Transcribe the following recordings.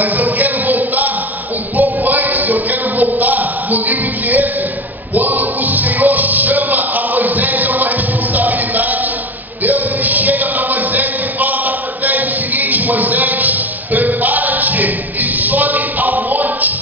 Mas eu quero voltar um pouco antes, eu quero voltar no livro de Êxodo, quando o Senhor chama a Moisés a uma responsabilidade. Deus ele chega para Moisés e fala para Moisés o seguinte: Moisés, prepara-te e sobe ao monte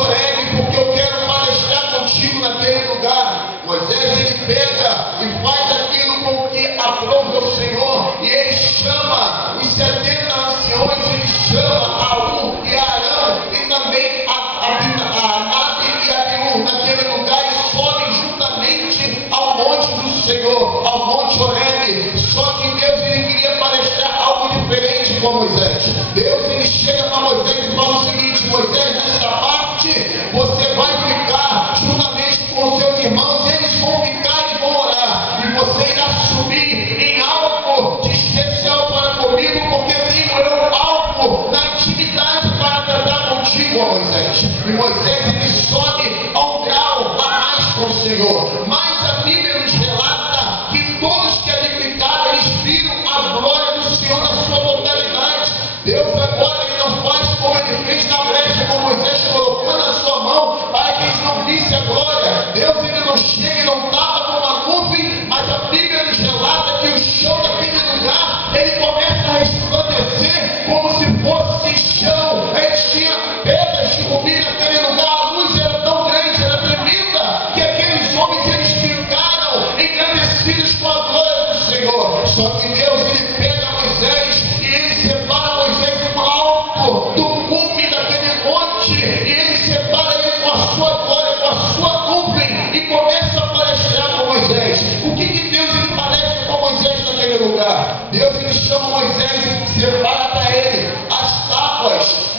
Horebe, porque eu quero palestrar contigo naquele lugar. Moisés ele pega e faz aquilo com que aprova o Senhor, e ele chama os 70 anciões, ele chama Aú e Arão, e também a Nade e Abiú naquele lugar, e sobem juntamente ao monte do Senhor, ao monte Horebe. Só que Deus ele queria palestrar algo diferente com Moisés. Deus ele chega para Moisés e fala o seguinte: Moisés, nessa parte você vai ficar juntamente com os seus irmãos, eles vão ficar e vão orar, e você irá subir em algo de especial para comigo, porque tenho eu algo na intimidade para tratar contigo, ó Moisés. E Moisés ele sobe a um grau a mais com o Senhor. Mas a Bíblia nos relata que todos que ali ficaram, eles viram a glória do Senhor na sua totalidade. Deus agora ele não faz como ele fez na brecha com Moisés, colocando a sua mão para que eles não vissem a glória. Deus ele não chega e não tapa com uma nuvem, mas a Bíblia nos relata que o chão daquele lugar ele começa a resplandecer como se fosse chão. Ele tinha pedras de rubi naquele lugar, a luz era tão grande, era tremenda, que aqueles homens eles ficaram engrandecidos com a glória do Senhor. Só que Deus ele pega Moisés e ele separa Moisés do alto do cume daquele monte, e ele separa ele com a sua glória, com a sua nuvem, e começa a palestrar com Moisés. O que Deus ele palestra com Moisés naquele lugar? Deus ele chama Moisés e separa para ele as tábuas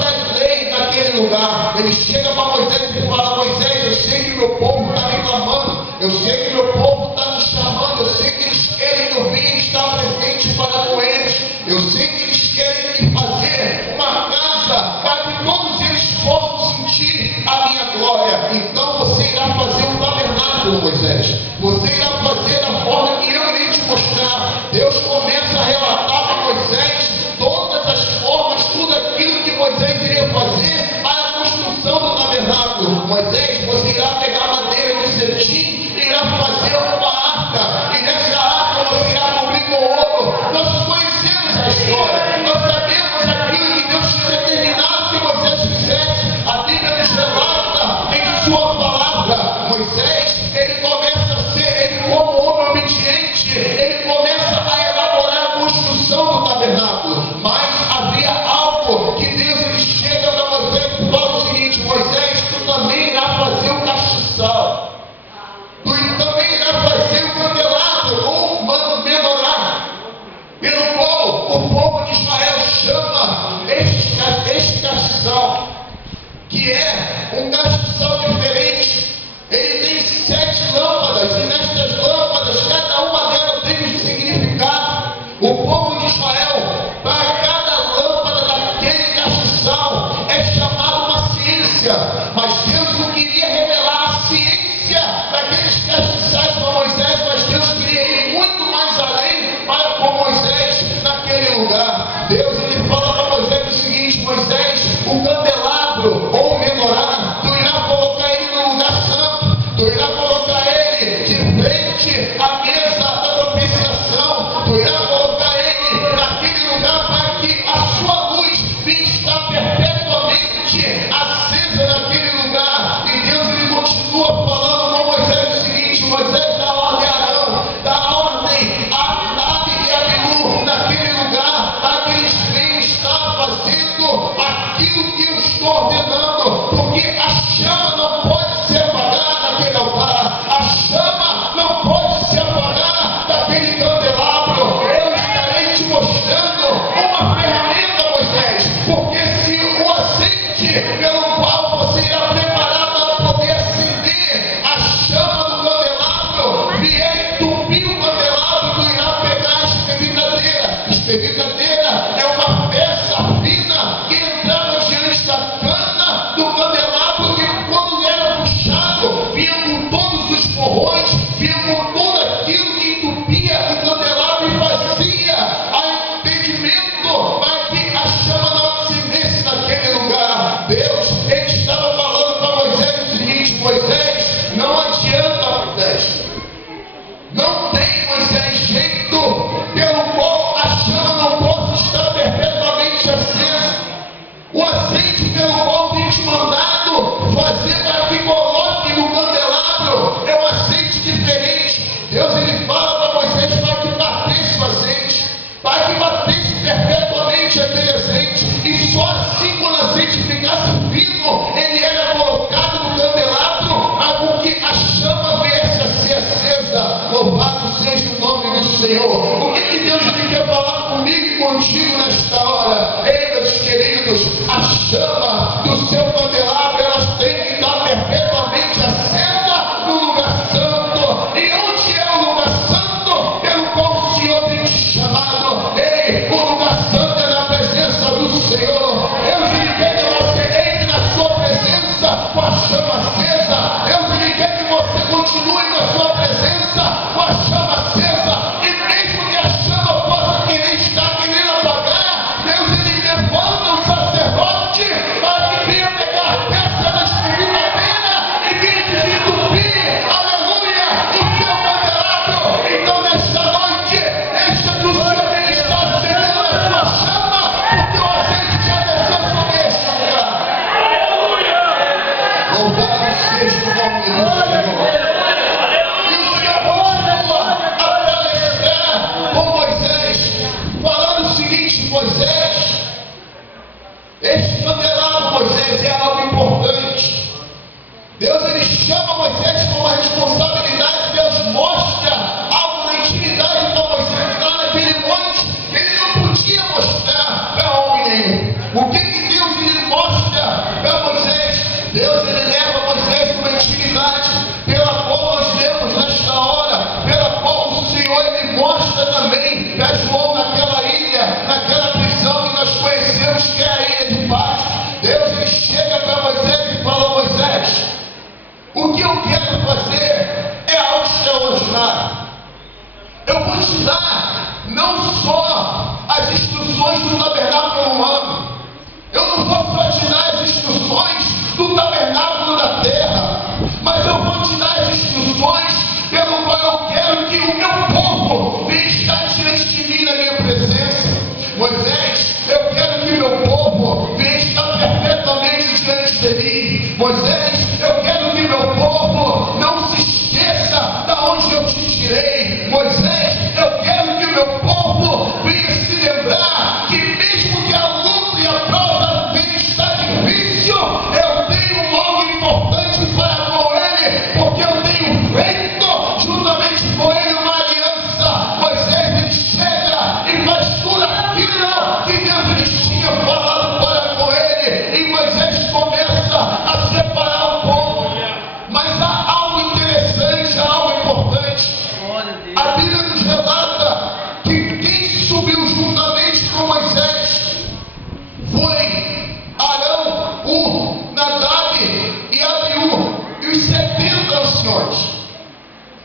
das leis naquele lugar. Ele chega para Moisés e fala: Moisés, eu sei que meu povo está me clamando, eu sei que meu povo está me chamando, eu sei que eles querem que eu venha estar presente para com eles, eu sei que eles querem fazer uma casa para que todos eles possam sentir a minha glória. Então você irá fazer um tabernáculo, Moisés. Você irá fazer da forma que eu irei te mostrar. Deus começa a relatar para Moisés todas as formas, tudo aquilo que Moisés iria fazer para a construção do tabernáculo. Moisés, você irá pegar madeira de cetim e irá fazer uma arca, e nessa arca você irá cobrir com ouro. Nós conhecemos a história, nós sabemos aquilo que Deus tinha determinado que Moisés fizesse. A Bíblia nos relata em sua palavra. Moisés, ele começa a ser, ele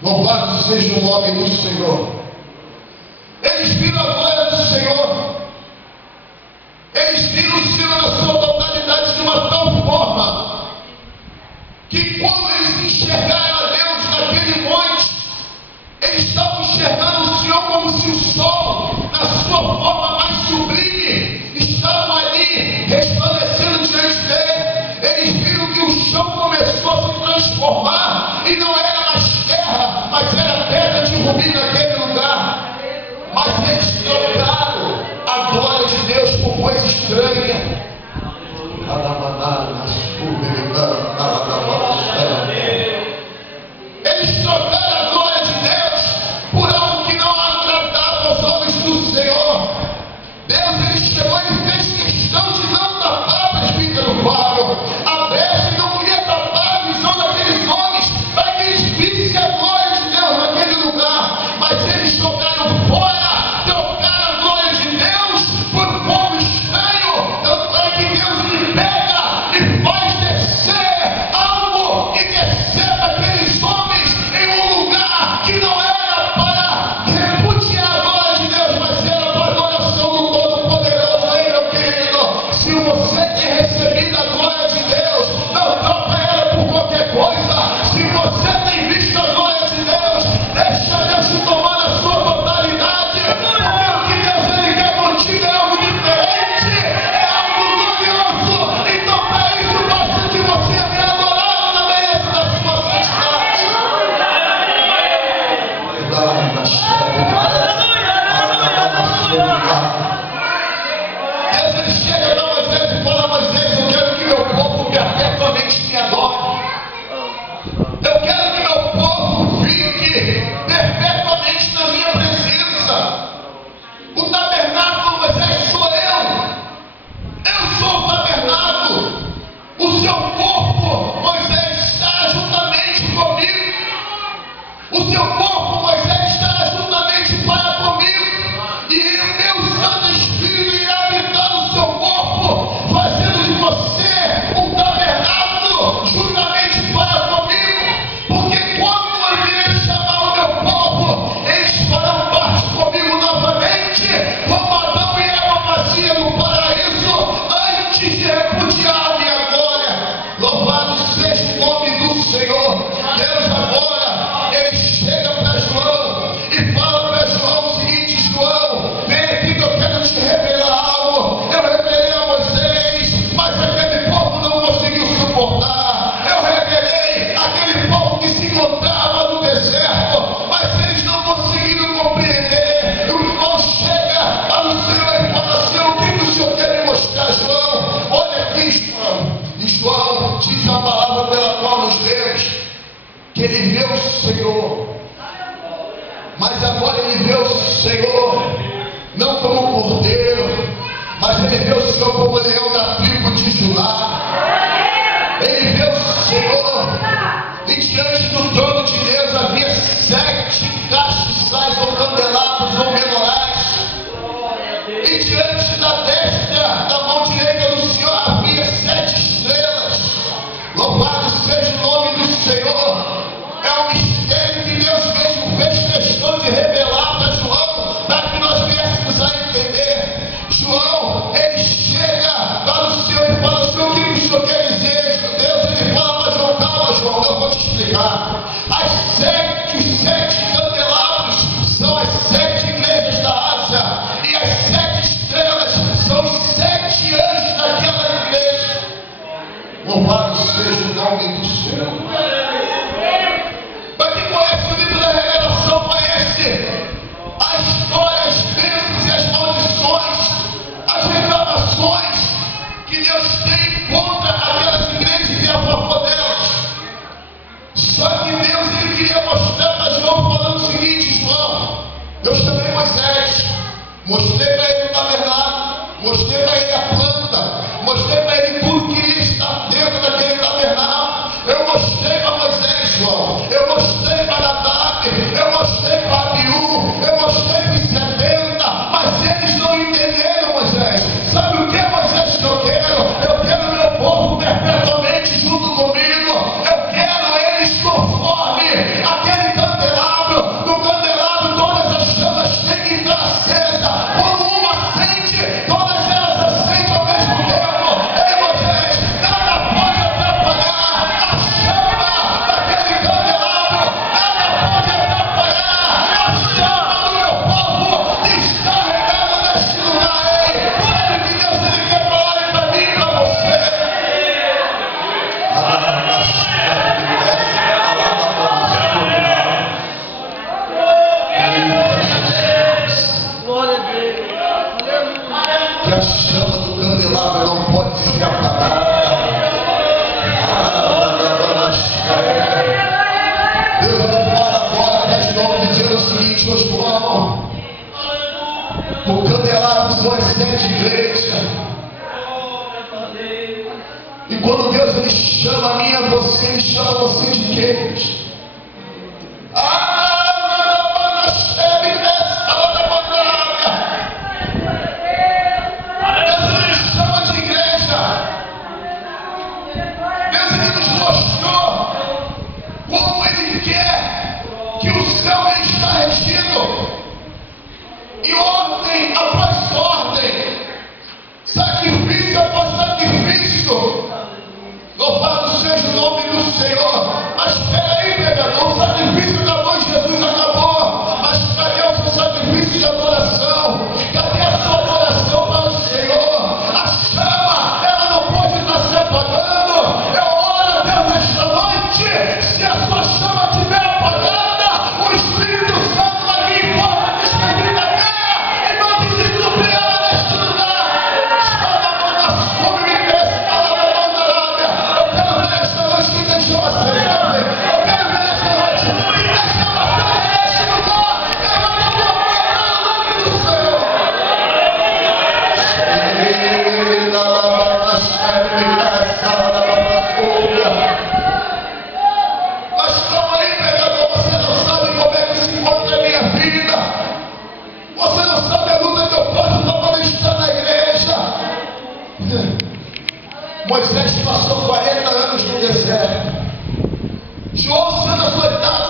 Louvado seja o nome do Senhor. Eles viram a glória do Senhor. Eles viram o Senhor na sua totalidade de uma tal forma que quando eles enxergaram a Deus naquele monte, eles estavam enxergando o Senhor como se o sol, na sua forma mais sublime, estava ali resplandecendo diante dele. Eles viram que o chão começou a se transformar e não era mais terra, mas era pedra de rubi naquele lugar. Mas eles trocaram a glória de Deus por coisa estranha. Eles trocaram a glória de Deus por algo que não agradava aos olhos do Senhor. Deus, ele chegou e fez questão de não tapar a presbítero do quadro, a brecha, e não queria tapar a visão daqueles homens para que eles vissem a glória de Deus naquele lugar. Mas eles jogaram fora, trocaram a glória de Deus por um povo estranho. Tanto é que Deus lhe pega e faz descer algo que desceu daqueles homens em um lugar que não era para repudiar a glória de Deus, mas era para a adoração do Todo-Poderoso. Ei, meu querido, se você tem recebido a glória de Deus, não troca ela por qualquer coisa. Se você tem visto a glória de Deus, deixa Deus te tomar na sua totalidade, porque o que Deus ele quer contigo é algo diferente, é algo glorioso. Então para isso basta que você me adorar na beleza da sua santidade. Deus ele chega para Moisés e fala: Moisés, eu quero que meu povo perpetuamente me adore. Eu quero que meu povo fique perpetuamente na minha presença. O tabernáculo, Moisés, sou eu. Eu sou o tabernáculo. O seu corpo, Moisés, estará juntamente comigo. O seu corpo, Moisés, estará juntamente para comigo. E o meu Santo Espírito irá habitar no seu corpo, fazendo de você um tabernáculo juntamente para comigo. Porque quando eu vier chamar o meu povo, eles farão parte comigo novamente, como Adão e Eva faziam no paraíso, antes de repudiar a minha glória. Louvado seja o nome do Senhor. Deus agora, ele chega para João e fala para João o seguinte: João, vem aqui que eu quero te revelar algo. Eu revelei a Moisés, mas aquele povo não conseguiu suportar. Eu revelei aquele povo que se encontrava no deserto, mas eles não conseguiram compreender. O João chega para o Senhor e fala assim: o que o Senhor quer me mostrar, João? Olha aqui, João. E João diz a palavra pela qual nos lemos que ele vê o Senhor. Mas agora ele vê o Senhor não como um cordeiro, mas ele vê o Senhor como o leão da tribo de Judá. Ele vê o Senhor, e diante do trono de Deus havia 7 castiçais ou candelabros ou menorais. E diante da destra, da mão direita do Senhor, havia 7 estrelas. Louvado seja o nome do Senhor. É um mistério que Deus mesmo fez questão de revelar para João, para que nós viéssemos a entender. João, ele chega para o Senhor e fala: Senhor, o que o Senhor quer dizer? Deus, ele fala para João: calma, João, eu vou te explicar. Os 7 candelabros são as 7 igrejas da Ásia, e as 7 estrelas são os 7 anjos daquela igreja. Louvado seja o nome do Senhor. Para quem conhece o livro da Revelação, conhece a história, as bênçãos e as maldições, as reclamações que Deus tem contra aquelas igrejas e a favor delas. Só que Deus ele queria mostrar para João, falando o seguinte: João, eu chamei Moisés, mostrei para ele o tabernáculo, mostrei para ele a planta, mostrei para ele tudo que iria estar dentro daquele tabernáculo. Eu mostrei para Moisés, João, eu mostrei para Nadab, eu mostrei para Abiú, eu mostrei para os 70, mas eles não entenderam, Moisés. Sabe o que, Moisés, que eu quero? Eu quero meu povo perpetuamente junto comigo. Eu quero eles conforme aquele candelabro é de igreja. E quando Deus ele chama a mim e a você, ele chama você de quê? E ordem após ordem, sacrifício após sacrifício, louvado seja o nome do Senhor. Mas peraí, pecador, o sacrifício acabou, Jesus acabou, mas cadê o seu sacrifício de adoração? Cadê a sua adoração para o Senhor? A chama, ela não pode estar se apagando. Eu oro a Deus esta noite, se a sua chama estiver apagada, o Espírito Santo vai vir em forma de segunda. Moisés passou 40 anos no deserto. João, sendo a sua idade,